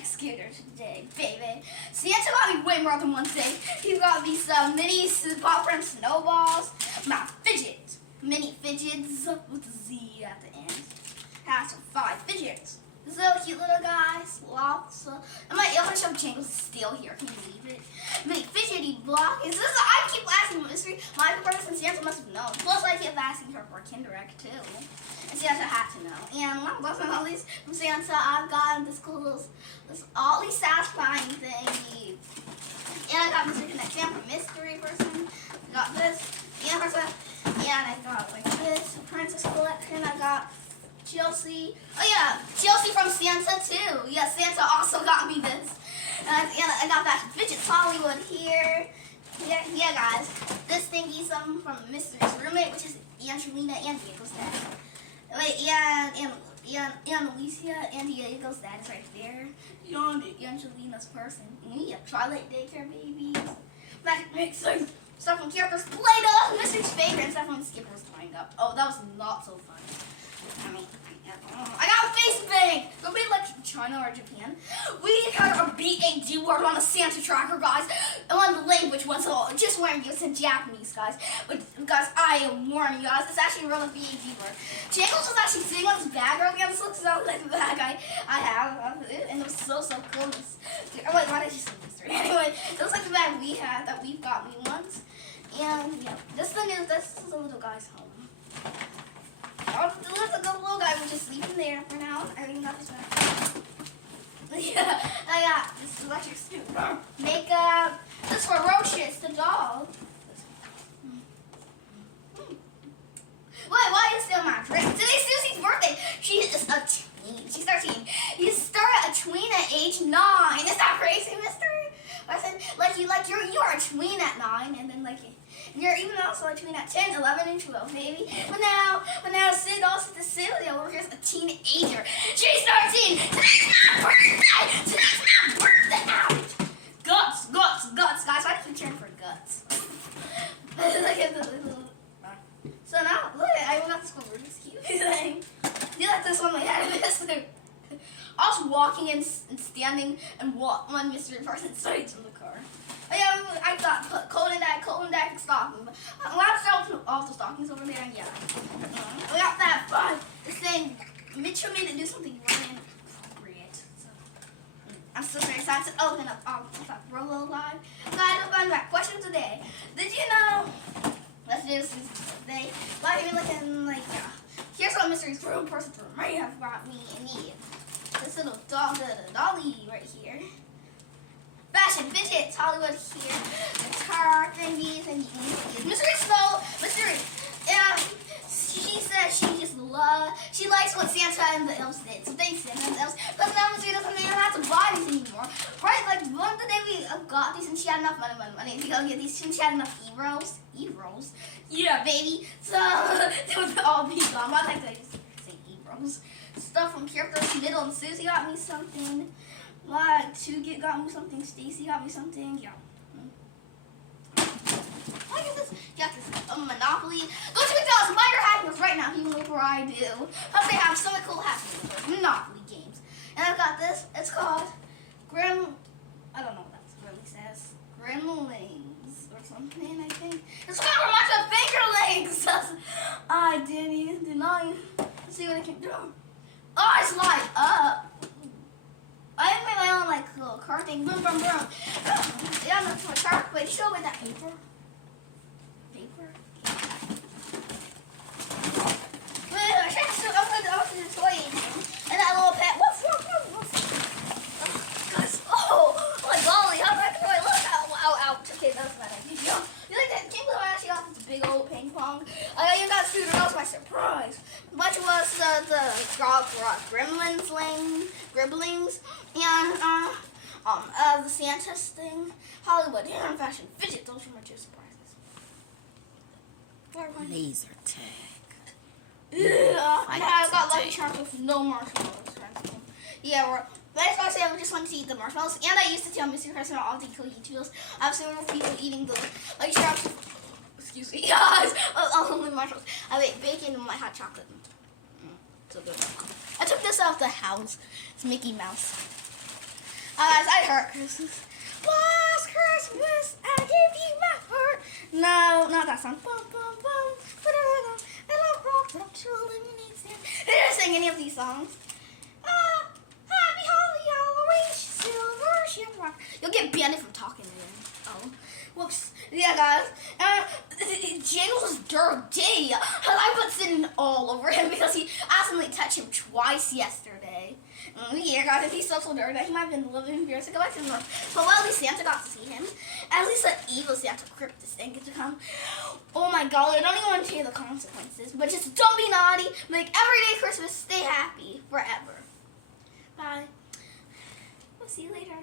electric scooter today, baby. Santa got me way more than one thing. He got these mini pop from snowballs, my mini fidgets with a Z at the end. Has 5 fidgets. This little cute little guy, sloths. And my Illusion Jingles is still here. Can you believe it? Mini fidgety block. Is this? I keep asking mystery. My person Santa must have known. Plus, I keep asking her for a Kinder Egg too. And Santa had to know. And one of all these from Santa, I've gotten this cool little, this oddly satisfying thing. And I got Mr. Connect Sam from Mystery Person. I got this. And I got like this Princess Collection. I got Chelsea. Oh yeah, Chelsea from Santa too. Yeah, Santa also got me this. And I got that Fidgets Hollywood here. Yeah, guys. This thingy's from Mystery's roommate, which is Angelina and Diego's dad. Wait, and Alicia and Diego's dad is right there. Beyond Angelina's person. Yeah, Twilight Daycare babies. Magic Mixer. Stuff from characters Play-Doh. Mystery's favorite and stuff from Skipper's lined up. Oh, that was not so fun. I mean, I got a face bank! Go be like China or Japan. We had a BAD word on a Santa tracker, guys. On the language one, so just warning you, it's in Japanese, guys. But, guys, I am warning you guys, it's actually a real BAD word. Jangles was actually sitting on this bag earlier. This looks exactly like the bag I have. And it was so cool. Wait, why did you say mystery? Anyway, it looks like the bag we had that we've got me once. And, yeah, this is the little guy's home. The little guy was just sleeping there for now. I already got this back. Yeah, I got this electric scooter. Makeup. This is Ferocious, the doll. Wait, why is still my drink? Today's Susie's birthday. She is a tween. She's 13. You start a tween at age 9. Is that crazy, mister? I said, you are a tween at 9, and then you're even also a tween at 10, 11, and 12, baby. But now Sid also the Sylvia over here is a teenager. She's 13. Today's my birthday. Today's my birthday. Ouch. Guts, guys. Why did you turn for guts? So now, look, I got this one. It's cute. You like this one? I was walking and standing and one mystery person started in the car. Oh yeah, I got cold and that stocking. A lot of stuff off the stockings over there, and yeah. We got that fun. This thing, Mitch made it do something really inappropriate. So, I'm still very excited to open up Rolo Live. Guys, I'm finding that question today. Did you know? Let's do this today. Here's what Mystery's room person for Maria have brought me and me. This little dolly right here. Fashion, fidgets, Hollywood here. Guitar thingies and Mystery, yeah, she said she likes what Santa and the elves did. So thanks, Santa and the elves. But now Mystery doesn't even have to buy these anymore. Right, one of the day we got these and she had enough money to go get these and she had enough E-rolls. E-rolls? Yeah, baby. So, they would all be gone. Why did I just say E-rolls? Stuff from characters, Middle and Susie got me something. Two got me something. Stacy got me something. Yeah. I got this. Got this Monopoly. Go to McDonald's and buy your happiness right now. Even before I do. Because they have so many cool happiness Monopoly games. And I've got this. It's called I don't know what that really says. Gremlins or something. I think it's called Reminds of Fingerlings. I did not. Let's see what I can do. Oh, I slide up. I made my own little car thing. Boom, boom, boom. Yeah, that's my car. Wait, show me that paper. Wait, I should still open the toy and that little pet. Woof. Guys, oh my golly, how did that toy look? Ouch. Okay, that's not a video. You like that? Can't believe I actually got this big old ping pong. You got scooter. That was my surprise. Which was the Gremlins, and the Santa's thing, Hollywood, hair and fashion, fidget. Those were my 2 surprises. Laser tag. Yeah, and I got Lucky Charms with no marshmallows. Yeah, but I just wanted to eat the marshmallows, and I used to tell Mr. Person all the cool YouTubers. I've seen more people eating the Lucky Charms. Excuse me, guys. Only marshmallows. I ate bacon and my hot chocolate. So good. I took this out of the house. It's Mickey Mouse. I heard Christmas. Last Christmas, I gave you my heart. No, not that song. Bum, bum, bum. They didn't sing any of these songs. Happy Holly, Halloween, silver shamrock. You'll get banned from talking to him. Oh, whoops. Yeah, guys. Jingle's dirty. I put sin all over him because he accidentally touched him twice yesterday. Yeah, guys, if he's so dirty, he might have been living here. So go back to the room. But well, at least Santa got to see him. At least an evil Santa Cryptus didn't get to come. Oh my God, I don't even want to hear the consequences. But just don't be naughty. Make everyday Christmas. Stay happy forever. Bye. We'll see you later.